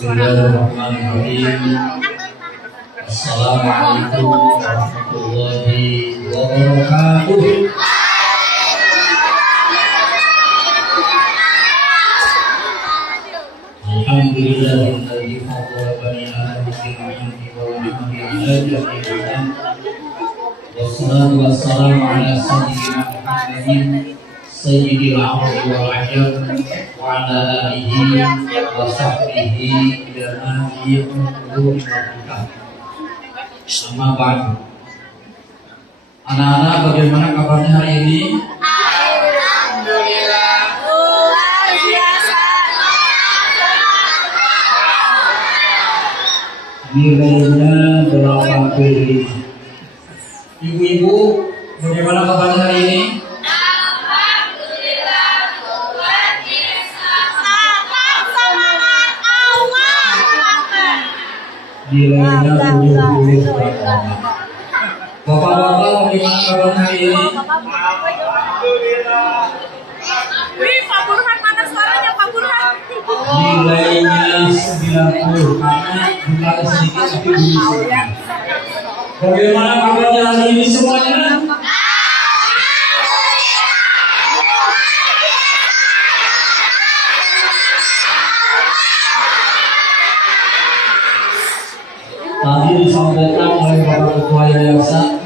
Bismillahirrahmanirrahim. Assalamualaikum warahmatullahi wabarakatuh. Alhamdulillahilladzi faddala bani Adam bi-ni'mati wa bi-ni'mati ala jami'ihim. Wassalatu wassalamu ala sayyidina Muhammadin sayyidil arabi wal ajam wa ala alihi wa sahbihi ila nabiyyin rabbika. Amma ba'du. Anak-anak, bagaimana kabarnya hari ini? Alhamdulillah luar biasa. Nilainya 85. Ibu-ibu, bagaimana kabarnya hari ini? Alhamdulillah luar biasa. Salam semangat Allahu Akbar. Nilainya 70. Bapak-bapak, bagaimana kabarnya hari ini? Alhamdulillah. Wih, Pak Burhan, mana suaranya Pak Burhan? Nilainya 90 karena bukan sedikit tapi sedikit. Bagaimana kabarnya hari ini semuanya? Tadi disampaikan oleh Bapak Ketua Yayasan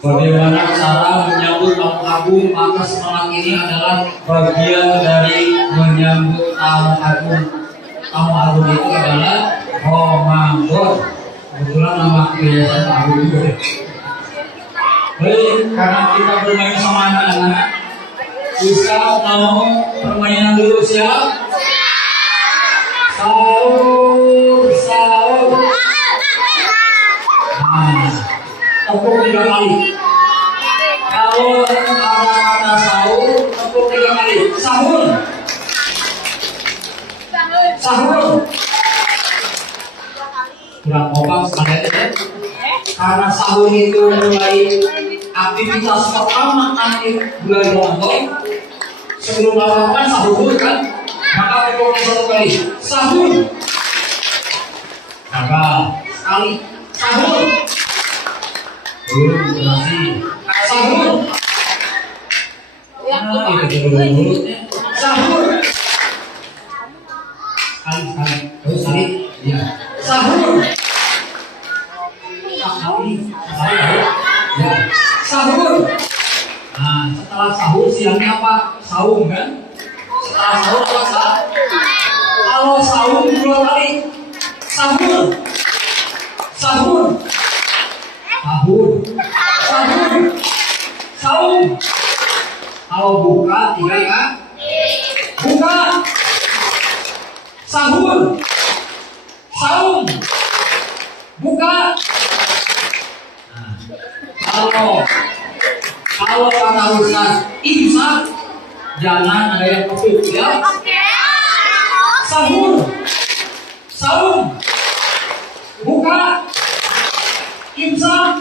bagaimana cara menyambut tamu agung, maka semangat ini adalah bagian dari menyambut tamu agung. Tamu agung itu adalah Ramadan. Kebetulan nama yayasan agung juga. Baik, karena kita bermain sama anak-anak, Ustaz mau permainan dulu siap? Sahur, sahur. Nah, tepuk 3 kali. Kalau ada kata sahur, tepuk 3 kali. Sahur. Sahur. Kurang kompak sebenarnya. Karena sahur itu mulai aktivitas pertama akhir bulan Ramadan. Sebelum Ramadan sahur dulu kan? Maka tepuk 1 kali. Sahur. Maka sekali. Sahur. Masih. Sahur. Mulutnya. Sahur. Sekali. Terus sekali. Ya. Sahur. Ya. Sahur. Nah, setelah sahur siangnya apa? Saum kan? Setelah sahur apa sah? Kalau saum 2 kali. Sahur. Sahur. Sahur. Sahur. Saum. Kalau buka 3 ya. Buka. Sahur. Saum. Buka. Nah, kalau kata Ustaz imsak, jangan ada yang kepuk ya. Sahur. Saum. Buka. Imsak.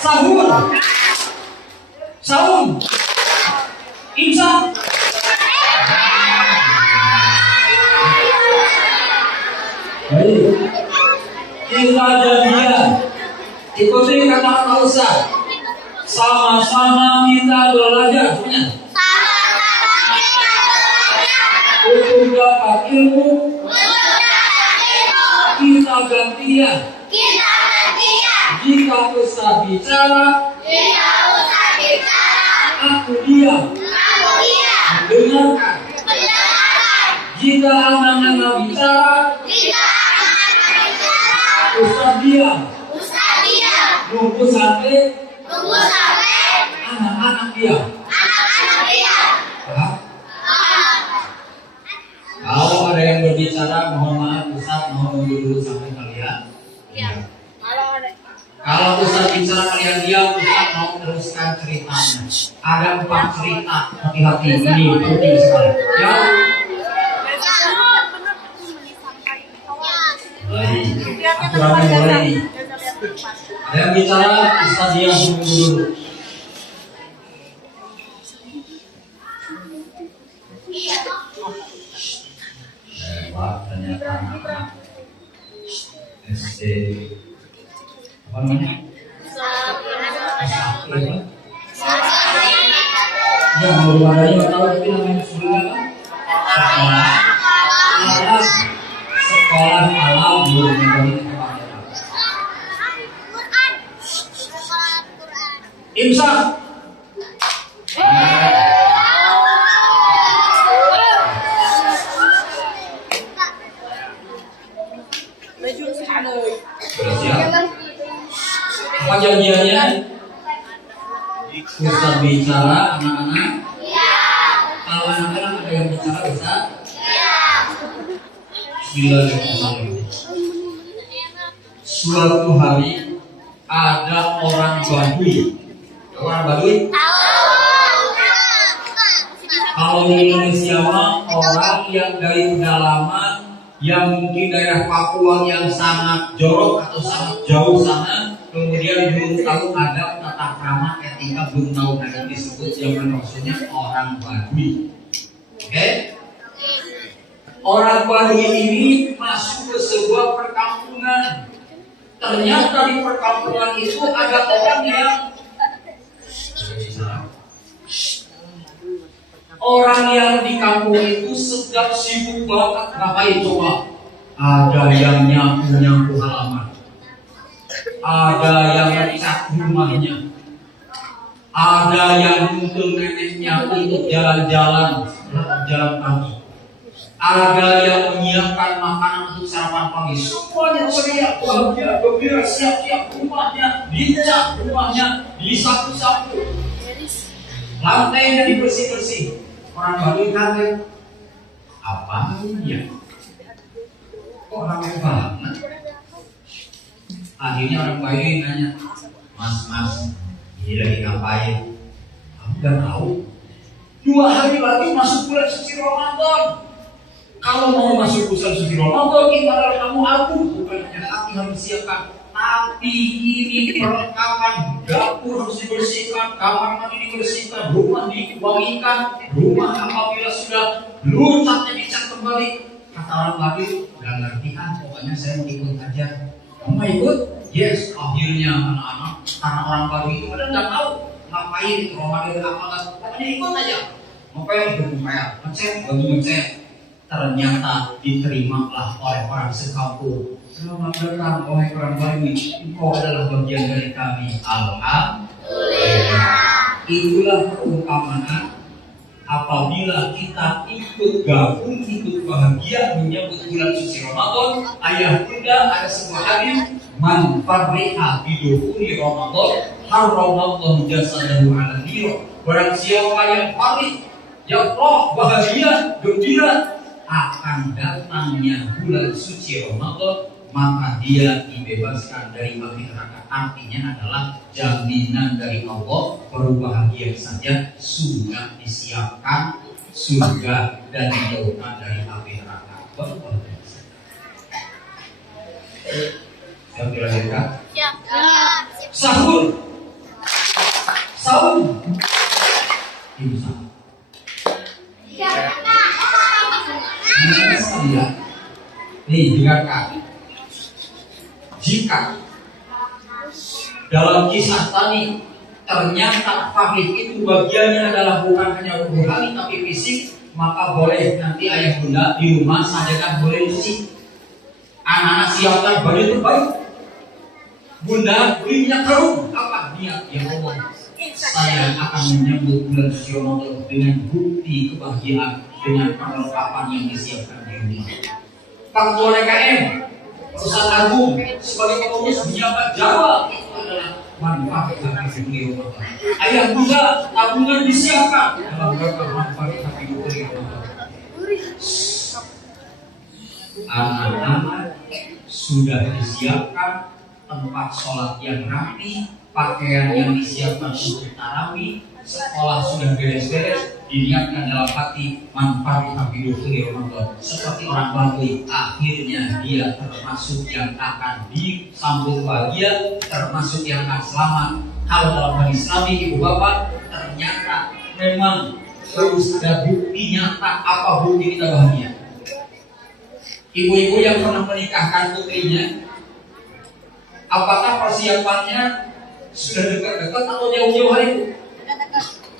Sahur. Saum. Imsak. Baik. Kita jadian. Ikuti kata Ustaz. Sama-sama kita belajar. Sama-sama kita belajar. Untuk dapat ilmu. Kita gantian. Jika Ustaz bicara, aku diam. Dengarkan. Jika anak-anak bicara, Ustaz diam. Nunggu sampai anak-anak diam. Paham? Kalau ada yang berbicara, mohon maaf Ustaz mau nunggu dulu sampai kalian. Iya. Kalau Ustaz bicara kalian diam, Ustaz mau teruskan ceritanya. Ada 4 cerita, hati-hati ini penting sekali. Ya. Baik, aturannya mulai nih. Ada yang bicara, Ustaz diam dulu. apa namanya? Yang berwarnanya tahu tapi namanya sebelumnya apa? Sekolah alam belum imsak. Apa janjiannya? Bisa bicara anak-anak? Kalau anak-anak ada yang bicara bisa? Bismillahirrahmanirrahim. Suatu hari ada orang Baduy. Orang Baduy? Kalau di Indonesia mah orang yang dari pedalaman, yang mungkin daerah Papua yang sangat jorok atau sangat jauh sana, kemudian belum tahu ada tata krama etika, belum tahu ada disebut yang maksudnya orang Baduy. Oke? Orang Baduy ini masuk ke sebuah perkampungan. Ternyata di perkampungan itu ada orang yang di kampung itu sedang sibuk banget. Ngapain coba? Ada yang nyapu halaman, ada yang ngecat rumahnya, ada yang nuntun neneknya untuk jalan-jalan pagi, ada yang menyiapkan makanan untuk sarapan pagi. Semuanya ceria, bahagia, gembira, siap-siap rumahnya, dicat rumahnya, disapu-sapu, lantainya dibersih-bersih. Orang Baduy kaget, apa ya? Kok ramai banget? Akhirnya orang Baduy nanya, Mas, ini lagi ngapain? Kamu gak tahu? 2 hari lagi masuk bulan suci Ramadan. Kalau mau masuk bulan suci Ramadan, kita adalah kamu aku, bukan hanya hati harus siapkan. Tapi ini perlengkapan dapur harus dibersihkan, kamar mandi dibersihkan, rumah diwangikan, rumah apabila sudah luncatnya dicat kembali. Kata orang Baduy, gak ngerti kan, pokoknya saya mau ikut aja. Kamu ikut? Yes. Akhirnya anak-anak, karena orang Baduy itu padahal nggak tahu ngapain Ramadan apa, pokoknya ikut aja. Ngapain? Ngecat, baju ngecat. Ternyata diterimalah oleh orang sekampung. Selamat datang oleh orang Baduy, engkau adalah bagian dari kami. Alhamdulillah. Itulah perumpamaan apabila kita ikut gabung, ikut bahagia menyambut bulan suci Ramadan. Ayah bunda ada sebuah hadis, man farriha bidukhuli Ramadan harramallahu jasadahu 'ala nar. Barang siapa yang farih, yang roh bahagia, gembira akan datangnya bulan suci Ramadan, maka dia dibebaskan dari api neraka. Artinya adalah jaminan dari Allah, baru bahagia saja sudah disiapkan surga dan dijauhkan dari api neraka. Baru bahagia saja. Yang dilahirkan sahur, imsak. Nih, dengarkan. Jika dalam kisah tadi ternyata fakih itu bagiannya adalah bukan hanya rohani tapi fisik, maka boleh nanti ayah bunda di rumah sadakan boleh musik. Anak-anak siapkan baju terbaik. Bunda beli minyak harum. Apa niat yang ngomong? Saya akan menyambut bulan suci Ramadan dengan bukti kebahagiaan, dengan perlengkapan yang disiapkan di rumah. Pak Ketua DKM, perusahaan agung sebagai pengurus menyiapkan Jawa, itu adalah manfaat bagi beliau. Ayah bunda tabungan disiapkan dalam rangka manfaat bagi beliau. Anak-anak sudah disiapkan tempat sholat yang rapi, pakaian yang disiapkan untuk tarawih, sekolah sudah beres-beres, diniatkan dalam hati manfaat bagi Ramadan. Seperti orang Baduy, akhirnya dia termasuk yang akan disambut bahagia, termasuk yang akan selamat. Kalau dalam hadis Nabi, ibu bapak, ternyata memang harus ada bukti nyata. Apa bukti kita bahagia? Ibu-ibu yang pernah menikahkan putrinya, Apakah persiapannya sudah dekat-dekat atau jauh-jauh hari?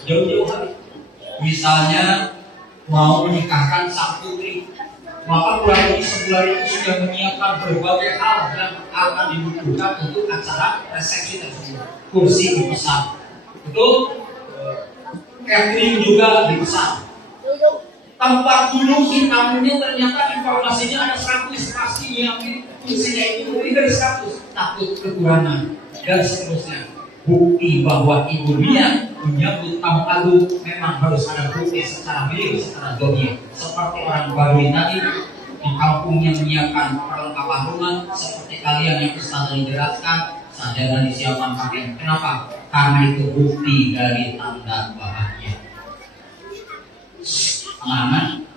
Jauh-jauh hari. Misalnya mau menikahkan sang putri, maka kurang lebih sebulan itu sudah menyiapkan berbagai hal yang akan dibutuhkan untuk acara resepsi tersebut. Kursi dipesan, itu catering juga dipesan. Tempat duduk si tamunya ternyata informasinya ada 100, pasti nyiapin kursinya itu lebih dari 100, takut kekurangan dan seterusnya. Bukti bahwa ibu Nia menyambut tamu agung memang harus ada bukti secara real, secara dohir. Seperti orang Baduy tadi di kampungnya menyiapkan perlengkapan rumah seperti kalian yang Ustaz tadi jelaskan, sajadah disiapkan pakaian. Kenapa? Karena itu bukti dari tanda bahagia. Pengaman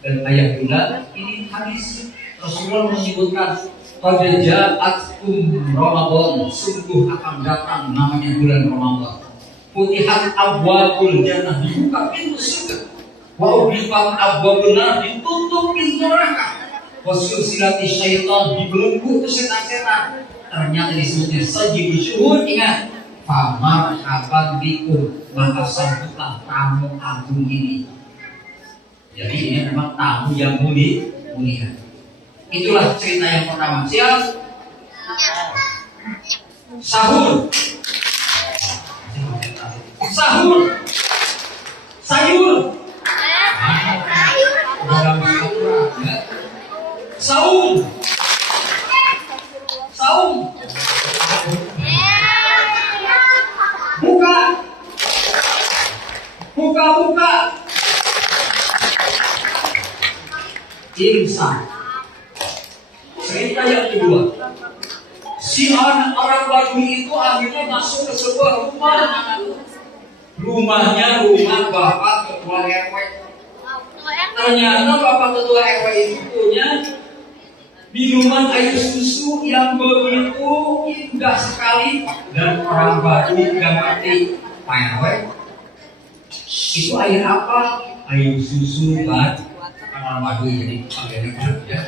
dan ayat bulan ini hadis Rasulullah menyebutkan pada ja'atkum Ramadan, sungguh akan datang namanya bulan Ramadan. Futihat abwabul jannah, dibuka pintu surga. Wa ughliqat abwabun nar, ditutup pintu neraka. Wa sulsilati syaitan, dibelenggu setan-setan. Ternyata disebutnya sajidu syuhud, ingat. Famarhaban bikum, maka sambutlah tamu agung ini. Jadi ini memang tamu yang mulia. Itulah cerita yang pertama. Siap? Sahur. Sayur. Saum. Buka. Imsak. Cerita yang kedua, si orang Baduy itu akhirnya masuk ke sebuah rumah. Rumahnya rumah bapak ketua RW. Ternyata bapak ketua RW itu punya minuman air susu yang begitu indah sekali, dan orang Baduy tidak ngerti. Pak RW, itu air apa? Air susu kan? Orang Baduy jadi panggilnya ya.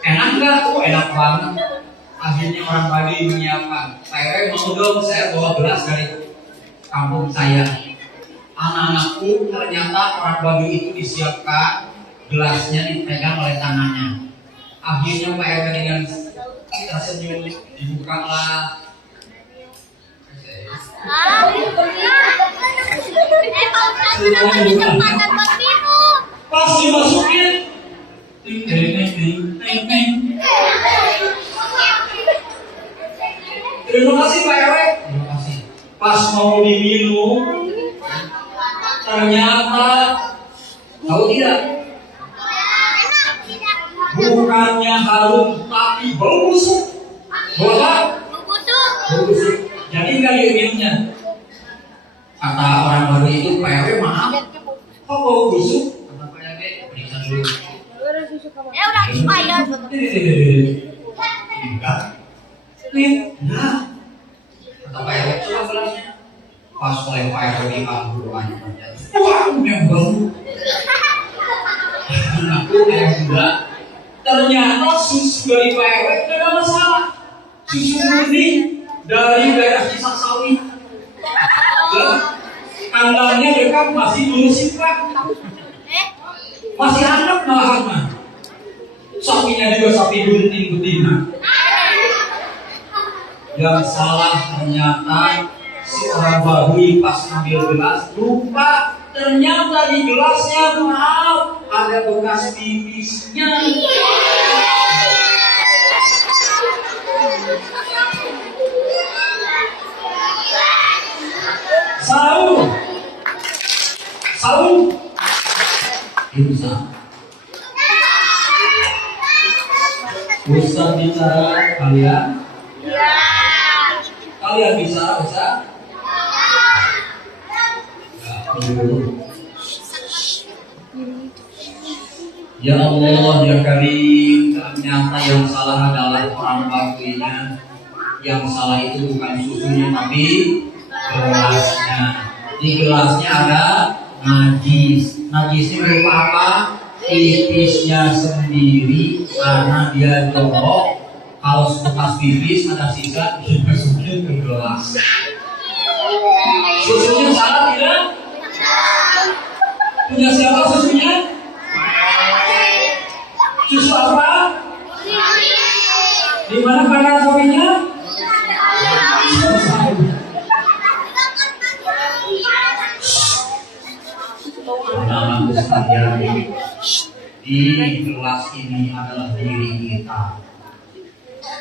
Enak nggak? Oh, enak banget. Akhirnya orang Baduy menyiapkan. Saya mau dong, saya bawa gelas dari kampung saya. Anak-anakku, ternyata orang Baduy itu disiapkan, gelasnya dipegang oleh tangannya. Akhirnya Pak RW dengan tersenyum dibukalah. Pas dimasukin, terima kasih Pak RW. Terima kasih. Pas mau diminum, ternyata tahu tidak? Bukannya harum, tapi bau busuk. Bau busuk. Jadi nggak diminumnya. Kata orang Baduy itu, Pak RW maaf, kok bau busuk? Kata Pak RW, periksa dulu. Ya udah expired. Enggak. Nah, kata Pak RW, coba gelasnya. Pas oleh Pak RW diambil, wah, yang bau. Aku yang enggak. Ternyata susu dari Pak RW tidak ada masalah. Susu murni dari daerah Cisarsawi. Kandangnya dekat, masih belum simpan. Masih anak malahan. Sapinya juga sapi bunting betina. Yang salah ternyata si orang Baduy pas ambil gelas lupa, ternyata di gelasnya maaf ada bekas pipisnya. Saum. Imsak. Ustaz bicara, kalian? Ya. Kalian bisa, Ustaz? Ya Allah, ya Karim, ternyata yang salah adalah orang Baduynya. Yang salah itu bukan susunya, tapi gelasnya. Di gelasnya ada najis. Najisnya berupa apa? Pipisnya sendiri, karena dia jorok. Kalau bekas pipis ada sisa dimasukin ke gelas. Susunya salah tidak? Punya siapa susunya? Susu apa? Di mana pada sapinya? Dalam sekalian, di gelas ini adalah diri kita.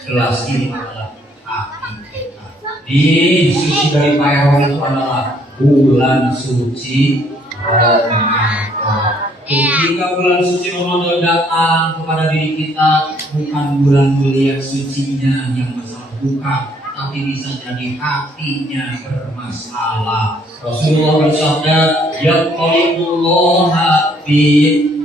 Gelas ini adalah hati kita. Di suci dari Pak Heron itu adalah bulan suci Ramadan. Ketika bulan suci Ramadan datang kepada diri kita, bukan bulan mulia sucinya yang masalah, bukan, tapi bisa jadi hatinya bermasalah. Rasulullah bersabda, "Yaqulullah fi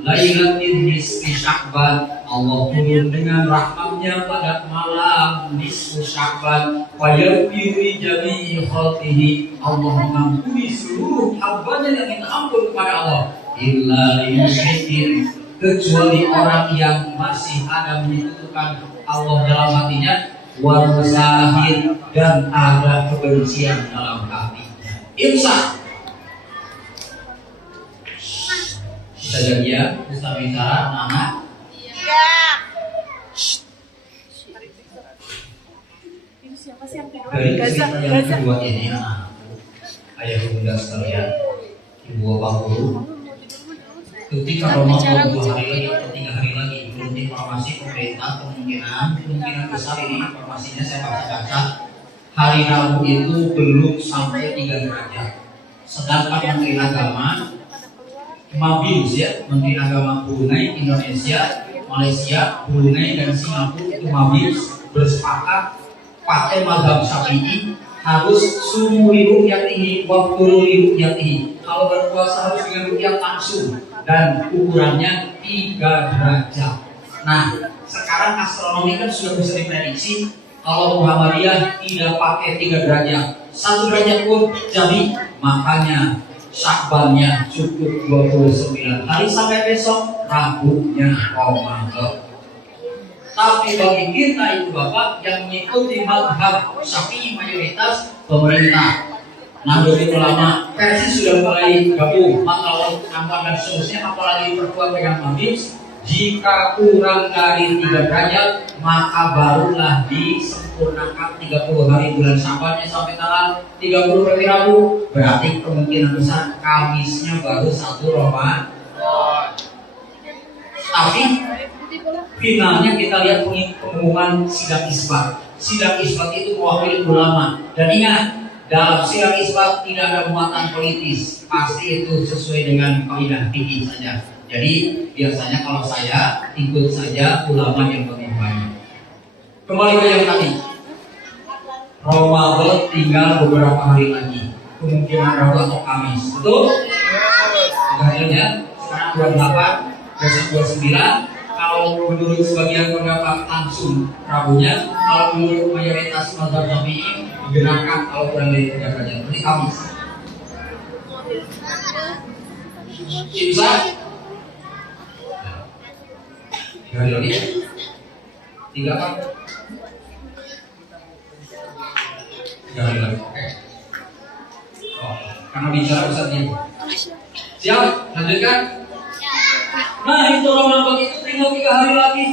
lailatin nisfi Sya'ban." Allah turun dengan rahmatnya pada malam nisfu Sya'ban. Wa yaghfiru jami'i khalqihi. Allah mengampuni seluruh hambanya yang minta ampun kepada Allah. Illa limusyrikin, kecuali orang yang masih ada menyekutukan Allah dalam hatinya, wal musahid, dan ada kebencian dalam hatinya. Imsak. Bisa jadi ya, bisa bicara nama. Siapa sih yang tidur? Dari cerita yang kedua ini, ayah bunda sekalian, ibu bapak guru, ketika Ramadan 2 hari lagi atau 3 hari lagi, belum informasi pemerintah, kemungkinan besar ini informasinya saya baca-baca, hari Rabu itu belum sampai 3 derajat. Sedangkan Menteri Agama Mabius ya, Menteri Agama Brunei, Indonesia, Malaysia, Brunei, dan Singapura itu Mabius bersepakat pakai mazhab Syafi'i harus suhu ribu yang tinggi, waktu ribu yang tinggi. Kalau berpuasa harus dengan rupiah langsung dan ukurannya 3 derajat. Nah, sekarang astronomi kan sudah bisa diprediksi kalau Muhammadiyah tidak pakai 3 derajat, 1 derajat pun jadi, makanya Sya'bannya cukup 29 hari sampai besok Rabunya Ramadan. Tapi bagi kita itu Bapak yang mengikuti mazhab Syafi'i mayoritas, pemerintah, Nahdlatul Ulama, versi sudah mulai gabung, maka tambah dan seterusnya, apalagi perkuat dengan Mabius, jika kurang dari 3 derajat maka barulah disempurnakan 30 hari bulan Sya'bannya sampai tanggal 30 hari Rabu, berarti kemungkinan besar Kamisnya baru 1 Ramadan. Tapi finalnya kita lihat pengumuman sidang isbat. Sidang isbat itu mewakili ulama. Dan ingat, dalam sidang isbat tidak ada muatan politis. Pasti itu sesuai dengan kaidah fikih saja. Jadi biasanya kalau saya ikut saja ulama yang lebih banyak. Kembali ke yang tadi, Ramadan tinggal beberapa hari lagi. Kemungkinan Rabu atau Kamis. Betul? Akhirnya sekarang 28, besok 29. Kalau menurut sebagian pendapat langsung Rabunya, kalau menurut mayoritas mazhab Syafi'i digerakkan kalau kurang dari 3 derajat. Berarti Kamis. Bisa? 3 hari lagi? 3 apa? 3 hari lagi. Oke. Oh, karena bicara bisa diam. Siap? Lanjutkan? Nah, itu Ramadan itu tinggal 3 hari lagi.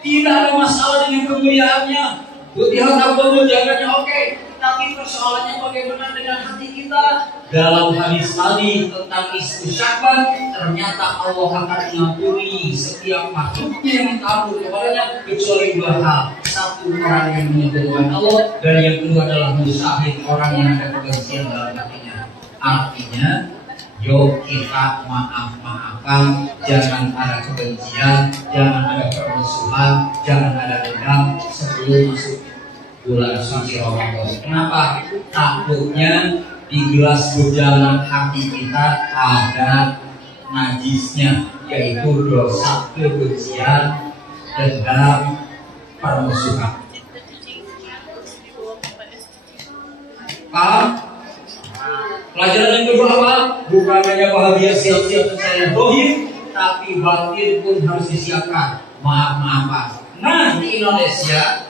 Tidak ada masalah dengan kemuliaannya. Butihan apa menjaganya oke. Tapi persoalannya bagaimana dengan hati kita. Dalam hadis tadi tentang nisfu Sya'ban, ternyata Allah akan mengampuni setiap makhluknya yang minta ampun kepadanya kecuali 2 hal. Satu, orang yang menyebutkan Allah, dan yang kedua adalah musyahid, orang yang ada kebencian dalam hatinya. Artinya, yuk kita maaf-maafkan, jangan ada kebencian, jangan ada permusuhan, jangan ada dendam sebelum masuk bulan suci Ramadan. Kenapa? Takutnya di gelas berjalan hati kita ada najisnya, yaitu dosa kebencian, dendam, permusuhan. Paham? Pelajaran yang kedua apa? Bukan hanya bahagia siap-siap secara dohir, tapi batin pun harus disiapkan. Maaf-maafan. Nah, di Indonesia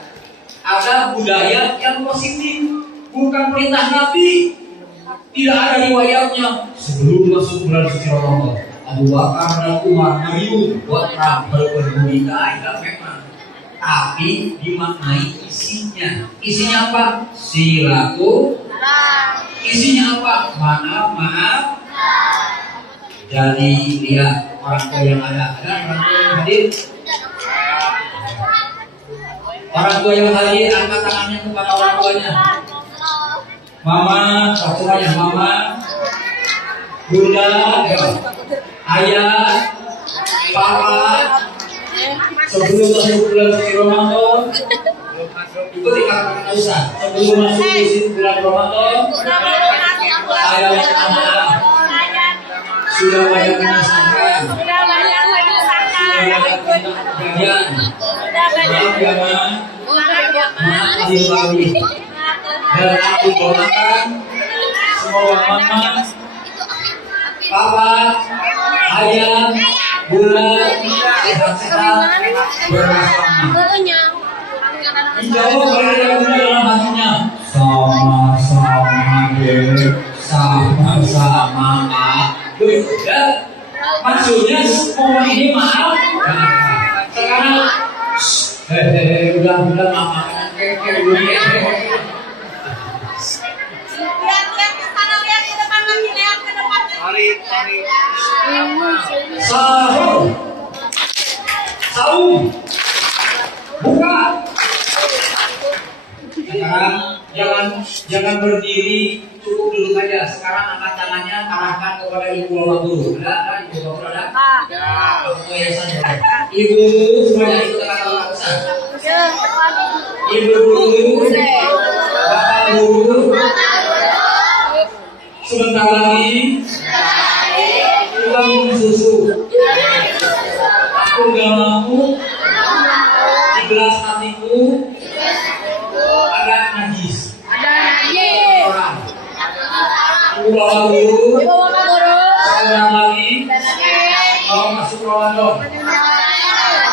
ada budaya yang positif, bukan perintah Nabi. Tidak ada riwayatnya sebelum masuk bulan suci Ramadan Abu Bakar dan Umar Nabiun buat perang berbudi tidak memang, tapi dimaknai isinya. Isinya apa? Silaturahmi. Isinya apa? Maaf. Jadi lihat orang tua yang ada orang tua yang hadir. Orang tua yang hadir angkat tangannya kepada orang tuanya. Mama, semuanya mama, bunda, ayah, papa. Sebelum masuk bulan suci Ramadan, ikuti kata Ustaz. Sebelum masuk bulan Ramadan, saya anak sudah banyak menyaksikan, sudah banyak kejadian. Maaf ya ma, maaf lahir batin. Dan aku doakan semoga mama, papa, ayah, bunda sehat-sehat bersama. Dijawab oleh yang bunda dalam hatinya, sama-sama deh, sama-sama ya. Maksudnya momen ini maaf. Sekarang udah mama kayak dulu ya. Sahur buka. Sekarang jangan berdiri, cukup duduk aja. Sekarang angkat tangannya, arahkan kepada ibu bapak dulu. Ada ibu bapak ada? Ibu semuanya ikut kata Ustaz. Ibu dulu, bapak dulu. Sebentar lagi kita minum susu. Aku gak mampu. Di gelas hatiku ada najis. Orang. Ibu bawa guru. Sekarang lagi mau masuk Ramadan.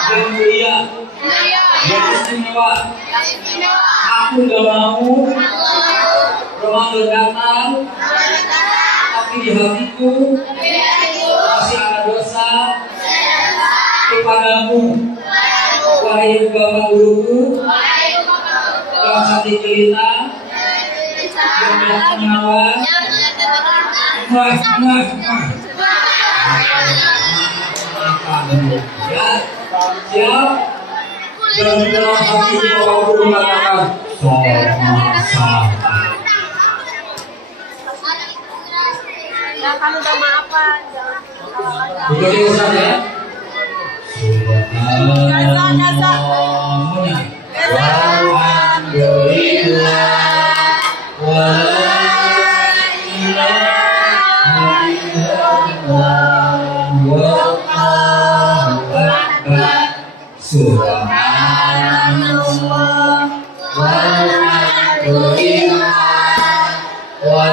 Dan kuliah. Dan istimewa. Aku gak mau Ramadan datang, tapi di hatiku masih ada dosa kepadamu. Wahai bapak guruku, yang cantik jelita, yang banyak nyawa, ya, siap. Dan di dalam hati bapak guru mengatakan, sama-sama. Kamu udah maafan, Begitu Ustaz ya. Alhamdulillah wa ilaha illallah wallahu akbar. Subhanallah walhamdulillah wa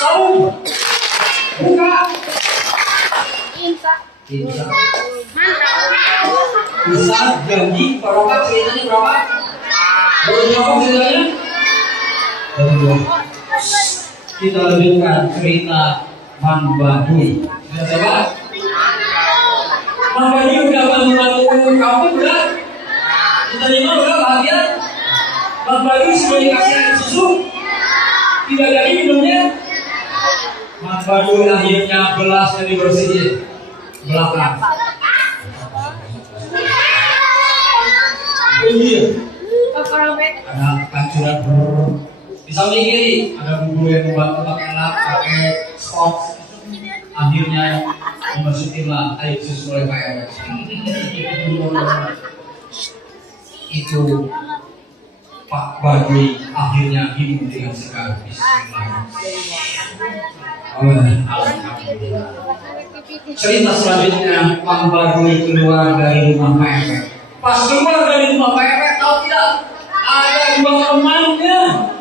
sahur buka. Insya Ustaz janji barokah ceritanya berapa? Berapa ceritanya? Kita lanjutkan cerita Man Baduy. Siapa? Man Baduy udah bantu kamu udah? Diterima udah bahagia? Man Baduy sudah dikasih air susu? Tidak jadi minumnya? Man Baduy akhirnya belasnya dibersihin belakang. Iya. Ada kancuran di samping kiri ada guru yang membantu pakai lap, pakai spot. Akhirnya dimasukinlah air susu oleh Pak RW. Itu Pak Baduy akhirnya hidup dengan segar. Alhamdulillah. Cerita selanjutnya, Pak Baduy keluar dari rumah Pak RW. Pas keluar dari rumah Pak RW, tahu tidak? Ada dua temannya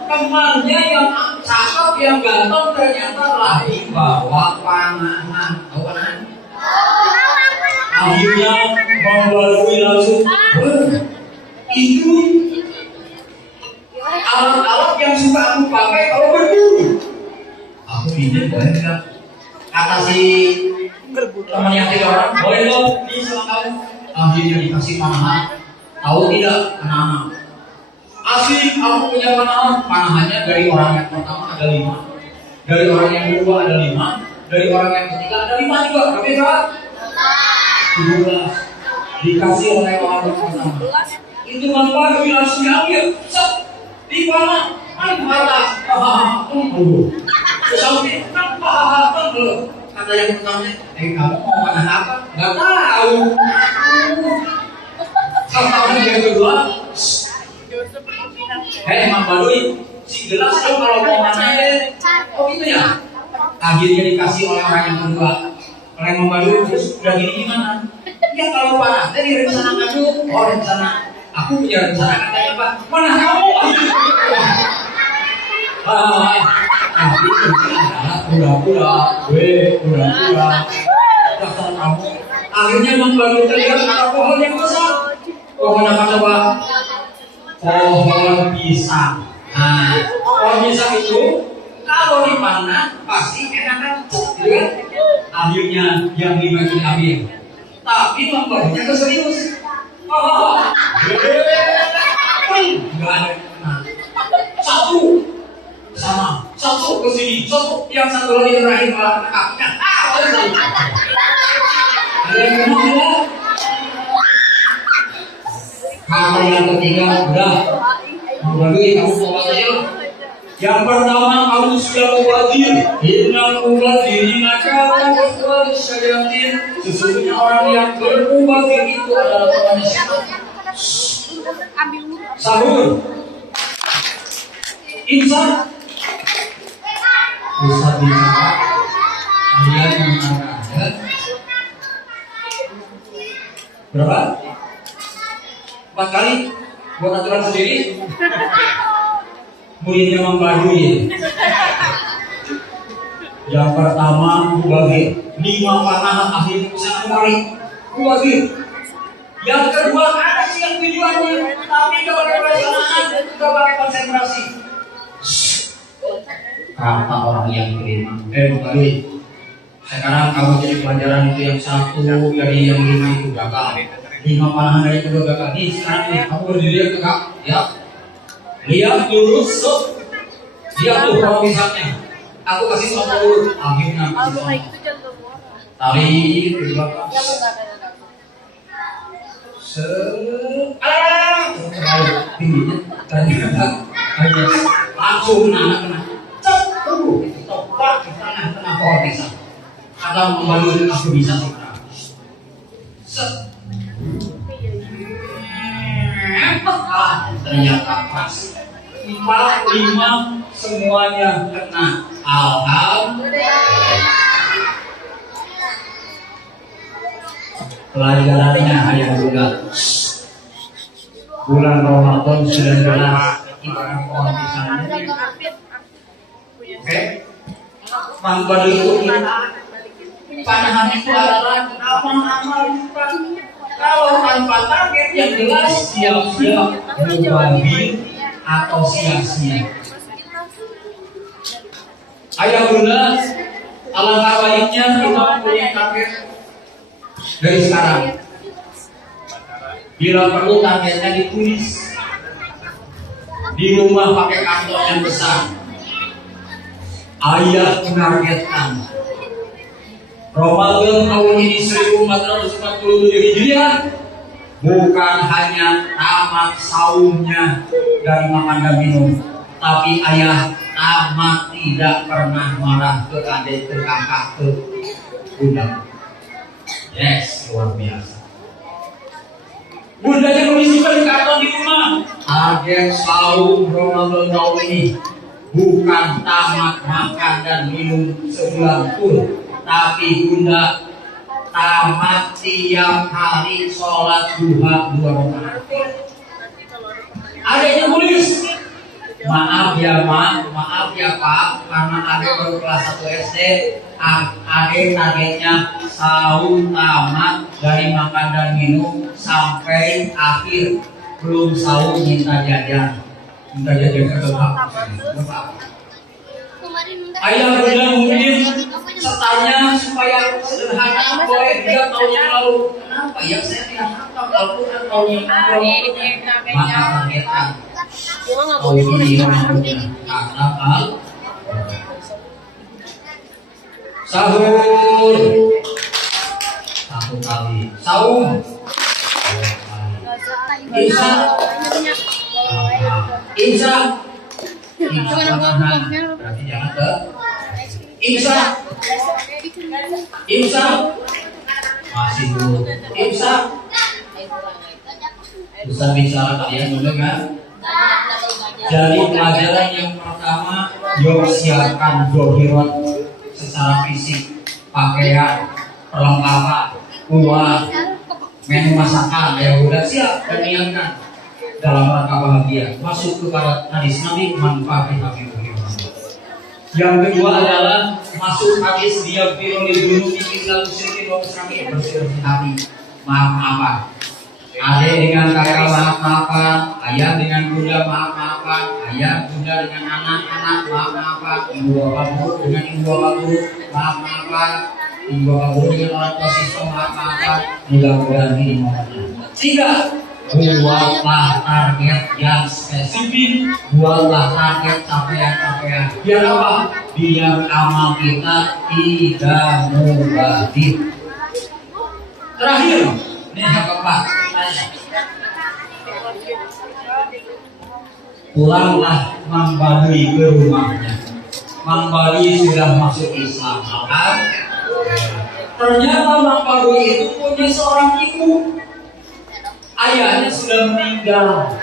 temannya yang cakep, yang ganteng ternyata lagi bawa panahan. Tahu panahan? Akhirnya membalui langsung. Itu alat-alat yang suka aku pakai kalau berburu. Aku pinjam boleh nggak? Kata si teman yang tiga orang, boleh dong, ini sama kamu. Akhirnya dikasih panahan. Tahu tidak anak-anak? Asik, aku punya panahan. Panahannya dari orang yang pertama ada 5, dari orang yang kedua ada 5, dari orang yang ketiga ada 5 juga. Tapi berapa? 17. Dikasih oleh orang yang pertama. Itu manfaat langsung diambil. Set, di mana? Manfaat. Sampai kata yang pertama, kamu mau mana apa? Gak tahu. Kata yang kedua, Mang Badui, si jelas dong kalau mau mana deh. Oh gitu ya. Akhirnya dikasih oleh orang yang kedua. Oleh Mang Badui, terus udah gini gimana? Ya kalau panah, tadi rencanakan dulu. Oh rencana. Aku punya rencana katanya Pak. Mana kamu? Tapi pura-pura, pura-pura. Dasar kamu. Akhirnya Mang Badui terlihat ada pohon yang besar. Pohon apa coba? Pohon pisang. Nah, pohon pisang itu kalau dipanah pasti enak gitu kan? Akhirnya yang dibagi ambil. Tapi Mang Badui itu serius. Enggak ada. Nah, satu sama satu ke sini, satu yang satu lagi terakhir malah kena kakinya. Ada yang ngomong ya? Kalau yang ketiga udah, Badui kamu bawa saja. Yang pertama kamu sudah mubazir. Innal mubazirina kanu ikhwan syayatin. Sesungguhnya orang yang bermubazir itu adalah teman syaitan. Sahur. Insan. Ustaz bicara. Dia mengatakan berapa? 4 kali buat aturan sendiri. Muridnya Mang Badui. Yang pertama mubazir, 5 panahan akhirnya bisa kembali mubazir. Yang kedua ada sih yang tujuannya, tapi gak pakai pelaksanaan, gak pakai konsentrasi. Kata orang yang kelima, Badui, sekarang kamu jadi pelajaran itu yang 1, dari yang 5 itu gagal. 5 panahan dari kedua gagal. Nih sekarang nih kamu berdiri tegak, ya. Lihat dulu, lihat tuh kalau misalnya aku kasih contoh dulu, akhirnya kasih contoh. Tarik ke belakang. Terlalu tingginya ternyata hanya langsung kena. Cep, itu topak di tengah-tengah pohon pisang. Atau membantu aku bisa sekarang. Ternyata pas 4, 5 semuanya kena. Alhamdulillah. Pelajarannya ayat bulan Ramadan 19 ibarat pohon pisang. Oke, Mang Badui itu panahan itu adalah amal-amal kita. Kalau tanpa target yang jelas siap-siap berbagi atau sia-sia. Ayah bunda, alangkah baiknya kita punya target dari sekarang. Bila perlu targetnya ditulis di rumah pakai kantor yang besar. Ayah menargetkan Ramadan tahun ini 1447 Hijriah bukan hanya tamat saumnya dari makan dan minum, tapi ayah tamat tidak pernah marah ke adik, ke kakak, ke bunda. Yes, luar biasa. Bundanya kondisikan di kantor di rumah. Target saum Ramadan tahun ini bukan tamat makan dan minum sebulan pun, tapi bunda tamat tiap hari sholat duha 2 rakaat. Ada yang tulis Maaf ya Mak, maaf ya Pak, karena adek baru kelas 1 SD, adek targetnya sahur tamat dari makan dan minum sampai akhir, belum sahur minta jajan ke Bapak. Ayah bunda mungkin sertanya supaya sederhana, boleh tidak tahun yang lalu. Kenapa ya saya tidak hafal Al-Quran tahun yang lalu? Maka targetkan tahun ini karena sahur 1 kali, saum 2 kali, insya berarti jangan ke insya masih dulu bisa kalian dulu kan. Jadi pelajaran yang pertama, yuk siapkan dohiron secara fisik, pakaian, perlengkapan, uang, menu masakan, ya udah siap dan niatkan dalam rangka bahagia. Masuk kepada hadis Nabi, manfaat kami. Yang kedua adalah masuk hadis dia firul dulu tinggal sedikit waktu kami bersih hati. Maaf. Adik dengan kakak maaf-maafan, ayah dengan bunda maaf-maafan, ayah bunda dengan anak-anak maaf-maafan, ibu bapak guru dengan ibu bapak guru maaf-maafan, ibu bapak guru dengan orang tua siswa maaf-maafan. Mudah-mudahan ini momennya. 3. Buatlah target yang spesifik, buatlah target capaian-capaian. Biar apa? Biar amal kita tidak mubazir. Terakhir, ini yang keempat. Pulanglah Mang Badui ke rumahnya. Mang Badui sudah masuk Islam, kan? Ternyata Mang Badui itu punya seorang ibu. Ayahnya sudah meninggal.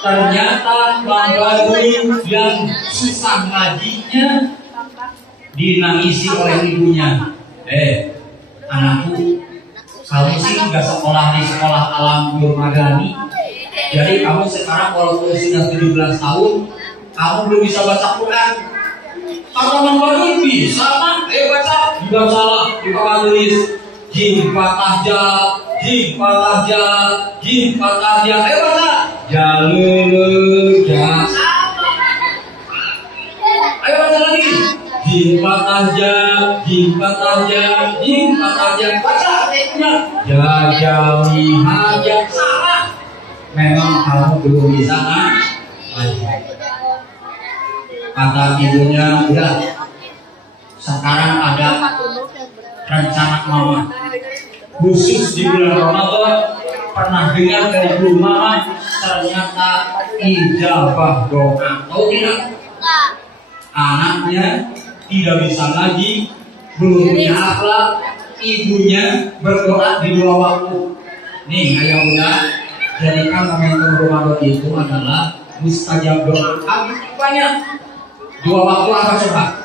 Ternyata Mang Badui yang susah ngajinya dinangisi oleh ibunya. Anakku, kamu sih nggak sekolah di sekolah alam Nur Madani. Jadi kamu sekarang walaupun sudah 17 tahun, kamu belum bisa baca Quran. Kalau Mang Badui bisa kan? Baca. Juga salah, juga tulis jim patah ja. Baca. Jalur ja. Ayo baca lagi. Jim patah ja. Baca. Jajami hajat salah. Memang kamu belum bisa kan? Kata ibunya, udah. Sekarang ada rencana mama. Khusus di bulan Ramadan, pernah dengar dari ibu mama, ternyata ijabah doa. Tahu tidak? Anaknya tidak bisa ngaji, belum punya akhlak, ibunya berdoa di 2 waktu. Nih ayah bunda, jadikan momentum Ramadan itu adalah mustajab doa. Kami banyak 2 waktu apa coba?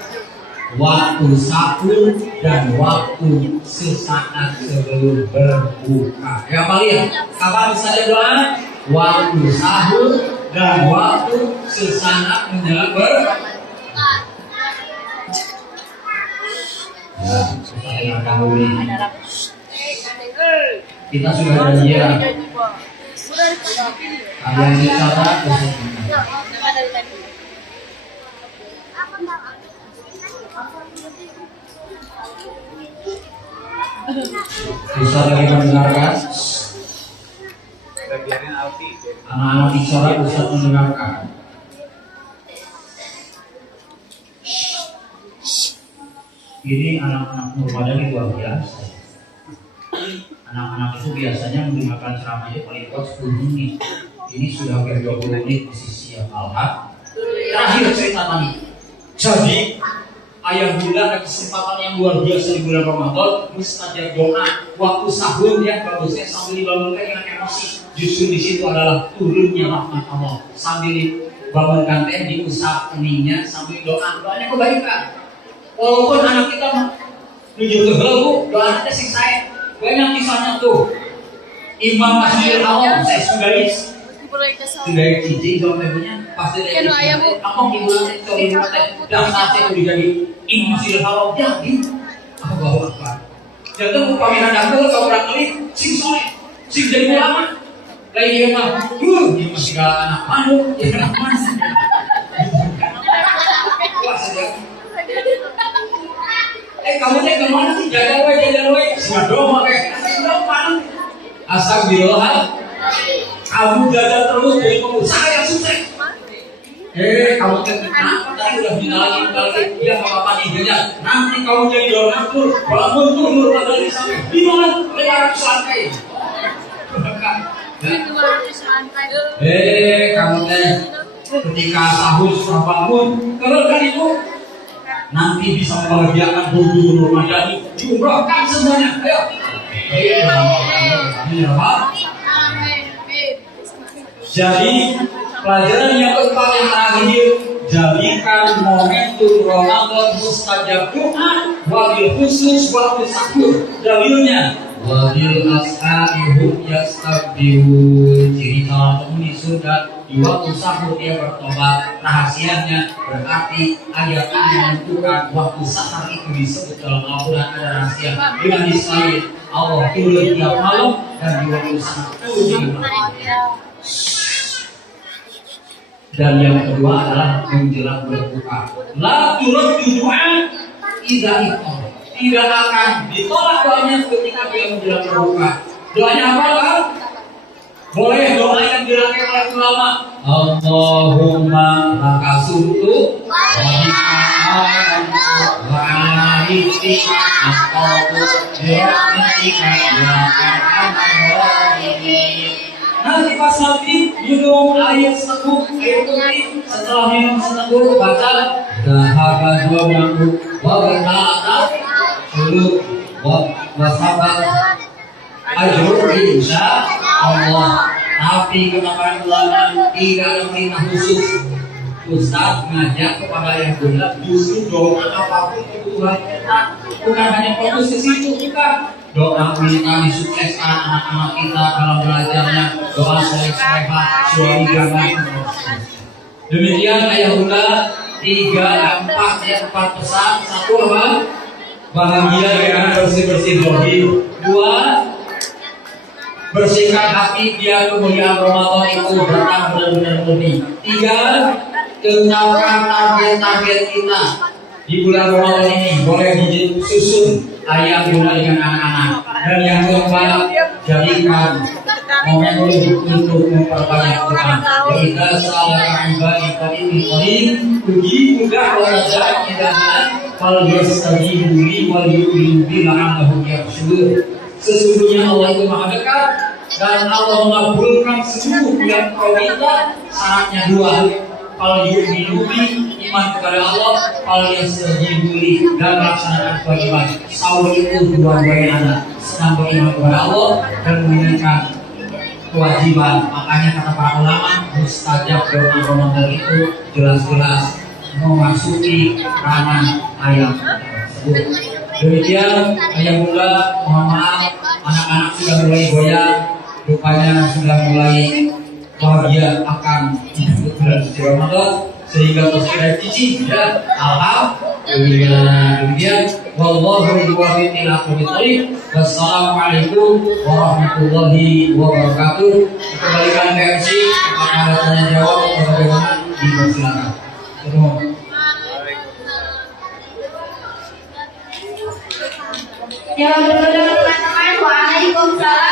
Waktu sahur dan waktu sesaat sebelum berbuka. Ya kalian, kapan mustajab doa? Waktu sahur dan waktu sesaat menjelang berbuka. Kita sudah janjian. Kalian bicara bisa lagi mendengarkan. Anak-anak bicara bisa mendengarkan. Ini anak-anak Nur Madani luar biasa. Anak-anak itu biasanya mendengarkan ceramahnya paling kuat 10 menit. Ini sudah hampir 20 menit masih siap. Alhamdulillah. Terakhir cerita tadi. Jadi ayah bunda ada kesempatan yang luar biasa di bulan Ramadan, mustajab doa waktu sahur ya, bagusnya sambil dibangunkan dengan emosi. Justru di situ adalah turunnya rahmat Allah. Sambil dibangunkan teh, diusap keningnya sambil doanya kebaikan. Walaupun anak kita menuju ke helbu, doanya teh sing saya. Banyak kisahnya tuh. Imam Masjidil Haram, saya sudah mulai kesel. Tidak cici kalau punya pasti Kan ayah, Bu. Aku gimana sorry dah saat itu jadi ini masih halal jadi aku bawa apa jadi aku pameran dapur kau orang kali sing sore sing jadi ulama lagi dia mah ini masih gak anak anu ya anak mas kamu teh kemana sih jaga we siapa kayak astagfirullah kamu jaga terus jadi pengusaha yang sukses. Kamu kenapa tadi udah bilang lagi dia nggak apa-apa nih dia nanti kamu jadi donatur bangun turun dari sampai 500 lantai. Kamu teh ketika sahur setelah bangun kalau kan itu nanti bisa membahagiakan guru-guru Ramadhani diumrahkan semuanya. Ayo. Jadi pelajaran yang keempat yang terakhir, jadikan momentum Ramadan mustajab doa wabil khusus waktu sahur. Dalilnya wabil ashabihum yastabihun. Jadi kalau penghuni surga di waktu sahur dia bertobat. Rahasianya berarti ayat ini menentukan waktu sahur itu disebut dalam Al-Quran ada rahasia. Dengan diselain Allah turun tiap malam dan di waktu sahur turun. Dan yang kedua adalah menjelang berbuka. La turut doa idza iftar. Tidak akan ditolak doanya ketika dia menjelang berbuka. Doanya apa kan? Boleh doa yang dilakukan oleh ulama. Allahumma lakasumtu wa bika wa ala rizqika aqawtu bi'amatika ya arhamar rahimin. Nanti pas nanti minum air seteguk air putih setelah minum seteguk baca dahaga dua minggu wabarakatuh dulu wasabat ajur insya Allah. Tapi kenapa ulama tidak ada perintah khusus Ustaz ngajak kepada yang benar justru doa apapun kebutuhan kita bukan hanya fokus ke situ bukan. Doa kita disukseskan anak-anak kita dalam belajarnya, doa soleh-solehah, suami jangan. Demikian ayah bunda 3, 4 pesan. 1 apa? Bahagia dengan bersih-bersih dohir. 2, bersihkan hati biar kemuliaan Ramadan itu datang benar-benar lebih. 3, tetapkan target-target kita di bulan Ramadan ini. Boleh disusun ayat bunda dengan anak-anak. Dan yang keempat, jadikan momentum untuk memperbanyak Quran. Kita salah ibadi qadim uji mudah wajah idahan fal yastajibu li wal yu'minu bi la'allahum yarshudun. Sesungguhnya Allah itu Maha dekat dan Allah mengabulkan seluruh yang kau minta. Syaratnya 2. Kalau yu'minubi iman kepada Allah, kalau yastajibuli dan melaksanakan kewajiban. Saur itu dua-duanya ada, sedang beriman kepada Allah dan menunaikan kewajiban. Makanya kata para ulama, mustajab doa Ramadan itu jelas-jelas memasuki ranah ayat tersebut. Demikian ayat mula, mohon maaf anak-anak sudah mulai goyah, rupanya sudah mulai bahagia akan bulan suci Ramadan sehingga tersirat cici ya alhamdulillah. Demikian wallahu muwaffiq ila aqwamit thoriq. Wassalamualaikum warahmatullahi wabarakatuh. Kembalikan ke MC apakah ada tanya jawab atau bagaimana dipersilakan. Jawab dulu teman-teman. Waalaikumsalam